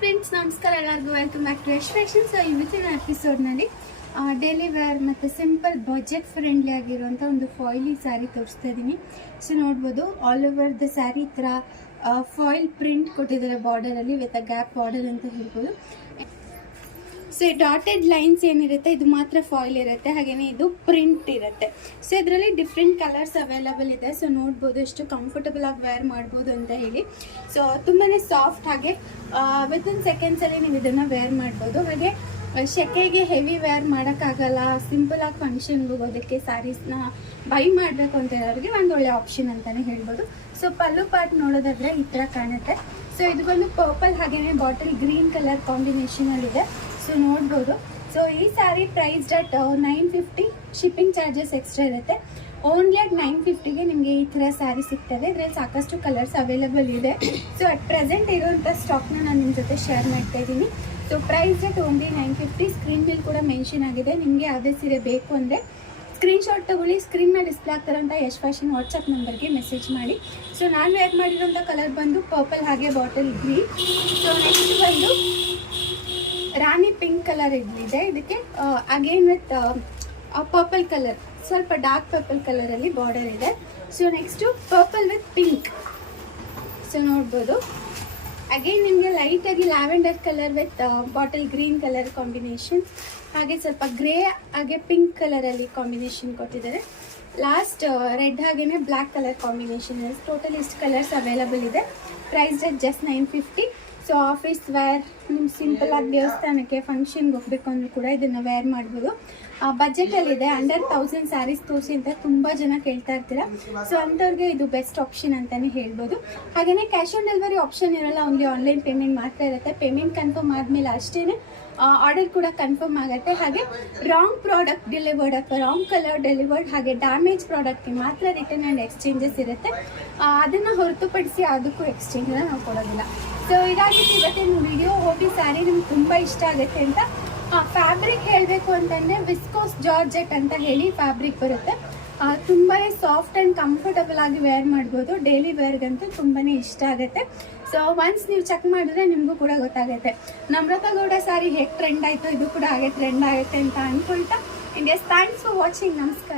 Friends, ನಮಸ್ಕಾರ ಎಲ್ಲರಿಗೂ. Welcome back to Yash fashion. So ಇವತ್ತಿನ ಎಪಿಸೋಡ್ನಲ್ಲಿ ಡೈಲಿ ವೇರ್ ಮತ್ತು ಸಿಂಪಲ್ ಬಜೆಟ್ ಫ್ರೆಂಡ್ಲಿ ಆಗಿರುವಂಥ ಒಂದು ಫಾಯಿಲಿ ಸ್ಯಾರಿ ತೋರಿಸ್ತಾ ಇದ್ದೀನಿ. ಸೊ ನೋಡ್ಬೋದು, ಆಲ್ ಓವರ್ ದ ಸ್ಯಾರಿ ಈ ಥರ ಫಾಯಿಲ್ ಪ್ರಿಂಟ್ ಕೊಟ್ಟಿದ್ದಾರೆ ಬಾರ್ಡರಲ್ಲಿ ವಿತ್ ಅ ಗ್ಯಾಪ್ ಬಾರ್ಡರ್ ಅಂತ ಹೇಳ್ಬೋದು. ಸೊ ಈ ಡಾಟೆಡ್ ಲೈನ್ಸ್ ಏನಿರುತ್ತೆ ಇದು ಮಾತ್ರ ಫಾಯಿಲ್ ಇರುತ್ತೆ, ಹಾಗೆಯೇ ಇದು ಪ್ರಿಂಟ್ ಇರುತ್ತೆ. ಸೊ ಇದರಲ್ಲಿ ಡಿಫ್ರೆಂಟ್ ಕಲರ್ಸ್ ಅವೈಲಬಲ್ ಇದೆ. ಸೊ ನೋಡ್ಬೋದು ಎಷ್ಟು ಕಂಫರ್ಟಬಲ್ ಆಗಿ ವೇರ್ ಮಾಡ್ಬೋದು ಅಂತ ಹೇಳಿ. ಸೊ ತುಂಬಾ ಸಾಫ್ಟ್, ಹಾಗೆ ವಿತಿನ್ ಸೆಕೆಂಡ್ಸಲ್ಲಿ ನೀವು ಇದನ್ನು ವೇರ್ ಮಾಡ್ಬೋದು. ಹಾಗೆ ಶೆಕೆಗೆ ಹೆವಿ ವೇರ್ ಮಾಡೋಕ್ಕಾಗಲ್ಲ, ಸಿಂಪಲಾಗಿ ಫಂಕ್ಷನ್ಗೆ ಹೋಗೋದಕ್ಕೆ ಸ್ಯಾರೀಸ್ನ ಬೈ ಮಾಡಬೇಕು ಅಂತ ಹೇಳೋರಿಗೆ ಒಂದು ಒಳ್ಳೆ ಆಪ್ಷನ್ ಅಂತಲೇ ಹೇಳ್ಬೋದು. ಸೊ ಪಲ್ಲು ಪಾರ್ಟ್ ನೋಡೋದಾದ್ರೆ ಈ ಥರ ಕಾಣುತ್ತೆ. ಸೊ ಇದು ಬಂದು ಪರ್ಪಲ್ ಹಾಗೆಯೇ ಬಾಟಲ್ ಗ್ರೀನ್ ಕಲರ್ ಕಾಂಬಿನೇಷನಲ್ಲಿದೆ. ಸೊ ನೋಡ್ಬೋದು. ಸೊ ಈ sari priced at 950, shipping charges extra ಇರುತ್ತೆ. ಓನ್ಲಿ ಅಟ್ 950ಗೆ ನಿಮಗೆ ಈ ಥರ ಸ್ಯಾರಿ ಸಿಗ್ತದೆ. ಇದರಲ್ಲಿ ಸಾಕಷ್ಟು ಕಲರ್ಸ್ ಅವೈಲಬಲ್ ಇದೆ. ಸೊ ಅಟ್ ಪ್ರೆಸೆಂಟ್ ಇರುವಂಥ ಸ್ಟಾಕ್ನ ನಾನು ನಿಮ್ಮ ಜೊತೆ ಶೇರ್ ಮಾಡ್ತಾ ಇದ್ದೀನಿ. So price at only 950. Screen ಮೇಲೆ ಕೂಡ ಮೆನ್ಷನ್ ಆಗಿದೆ. ನಿಮಗೆ ಯಾವುದೇ ಸೀರೆ ಬೇಕು ಅಂದರೆ ಸ್ಕ್ರೀನ್ಶಾಟ್ ತೊಗೊಳ್ಳಿ. ಸ್ಕ್ರೀನ್ ಮೇಲೆ ಡಿಸ್ಪ್ಲೇ ಆಗ್ತಾರಂಥ ಯಶ್ ಫ್ಯಾಷನ್ ವಾಟ್ಸಪ್ ನಂಬರ್ಗೆ ಮೆಸೇಜ್ ಮಾಡಿ. ಸೊ ನಾನು ವೇರ್ ಮಾಡಿರೋಂಥ ಕಲರ್ ಬಂದು ಪರ್ಪಲ್ ಹಾಗೆ ಬಾಟಲ್ ಗ್ರೀನ್. ಸೊ ನೆಕ್ಸ್ಟ್ ಬಂದು ರಾಣಿ ಪಿಂಕ್ ಕಲರ್ ಇಲ್ಲಿದೆ. ಇದಕ್ಕೆ ಅಗೇನ್ ವಿತ್ ಪರ್ಪಲ್ ಕಲರ್, ಸ್ವಲ್ಪ ಡಾರ್ಕ್ ಪರ್ಪಲ್ ಕಲರಲ್ಲಿ ಬಾರ್ಡರ್ ಇದೆ. So next purple with pink. So ನೋಡ್ಬೋದು, ಅಗೇನ್ ನಿಮಗೆ ಲೈಟಾಗಿ lavender colour with bottle green colour combination, ಹಾಗೆ ಸ್ವಲ್ಪ ಗ್ರೇ ಹಾಗೆ ಪಿಂಕ್ ಕಲರಲ್ಲಿ ಕಾಂಬಿನೇಷನ್ ಕೊಟ್ಟಿದ್ದಾರೆ. ಲಾಸ್ಟ್ ರೆಡ್ ಹಾಗೆಯೇ ಬ್ಲ್ಯಾಕ್ ಕಲರ್ ಕಾಂಬಿನೇಷನ್. ಟೋಟಲ್ ಇಷ್ಟು ಕಲರ್ಸ್ ಅವೈಲಬಲ್ ಇದೆ. Price rate just 950. So office wear, ನಿಮ್ಮ ಸಿಂಪಲಾಗಿ ದೇವಸ್ಥಾನಕ್ಕೆ ಫಂಕ್ಷನ್ಗೆ ಹೋಗಬೇಕು ಅಂದರೂ ಕೂಡ ಇದನ್ನು ವೇರ್ ಮಾಡ್ಬೋದು. ಬಜೆಟಲ್ಲಿದೆ. ಅಂಡರ್ 1000 ಸ್ಯಾರೀಸ್ ತೋರಿಸಿ ಅಂತ ತುಂಬ ಜನ ಕೇಳ್ತಾ ಇರ್ತೀರ. ಸೊ ಅಂಥವ್ರಿಗೆ ಇದು ಬೆಸ್ಟ್ ಆಪ್ಷನ್ ಅಂತಲೇ ಹೇಳ್ಬೋದು. ಹಾಗೆಯೇ ಕ್ಯಾಶ್ ಆನ್ ಡೆಲಿವರಿ ಆಪ್ಷನ್ ಇರೋಲ್ಲ, ಓನ್ಲಿ ಆನ್ಲೈನ್ ಪೇಮೆಂಟ್ ಮಾತ್ರ ಇರುತ್ತೆ. ಪೇಮೆಂಟ್ ಕನ್ಫರ್ಮ್ ಆದಮೇಲೆ ಅಷ್ಟೇ ಆರ್ಡರ್ ಕೂಡ ಕನ್ಫರ್ಮ್ ಆಗುತ್ತೆ. ಹಾಗೆ ರಾಂಗ್ ಪ್ರಾಡಕ್ಟ್ ಡೆಲಿವರ್ಡ್ ಅಥವಾ ರಾಂಗ್ ಕಲರ್ ಡೆಲಿವರ್ಡ್ ಹಾಗೆ ಡ್ಯಾಮೇಜ್ ಪ್ರಾಡಕ್ಟ್ಗೆ ಮಾತ್ರ ರಿಟರ್ನ್ ಆ್ಯಂಡ್ ಎಕ್ಸ್ಚೇಂಜಸ್ ಇರುತ್ತೆ. ಅದನ್ನು ಹೊರತುಪಡಿಸಿ ಯಾವುದಕ್ಕೂ ಎಕ್ಸ್ಚೇಂಜನ್ನು ನಾವು ಕೊಡೋದಿಲ್ಲ. ಸೊ ಇದಾಗಿತ್ತು ಇವತ್ತಿನ ವಿಡಿಯೋ. ಹೋಗಿ ಸ್ಯಾರಿ ನಿಮ್ಗೆ ತುಂಬ ಇಷ್ಟ ಆಗುತ್ತೆ ಅಂತ. ಫ್ಯಾಬ್ರಿಕ್ ಹೇಳಬೇಕು ಅಂತಂದರೆ ವಿಸ್ಕೋಸ್ ಜಾರ್ಜೆಟ್ ಅಂತ ಹೇಳಿ ಫ್ಯಾಬ್ರಿಕ್ ಬರುತ್ತೆ. ತುಂಬಾ ಸಾಫ್ಟ್ ಆ್ಯಂಡ್ ಕಂಫರ್ಟಬಲ್ ಆಗಿ ವೇರ್ ಮಾಡ್ಬೋದು. ಡೈಲಿ ವೇರ್ಗಂತೂ ತುಂಬಾ ಇಷ್ಟ ಆಗುತ್ತೆ. ಸೊ ಒನ್ಸ್ ನೀವು ಚೆಕ್ ಮಾಡಿದ್ರೆ ನಿಮಗೂ ಕೂಡ ಗೊತ್ತಾಗುತ್ತೆ. ನಮ್ರತಾ ಗೌಡ ಸ್ಯಾರಿ ಹೇಗೆ ಟ್ರೆಂಡ್ ಆಯಿತು, ಇದು ಕೂಡ ಹಾಗೆ ಟ್ರೆಂಡ್ ಆಗುತ್ತೆ ಅಂತ ಅಂದ್ಕೊಳ್ತಾ. India's thanks for watching. ನಮಸ್ಕಾರ.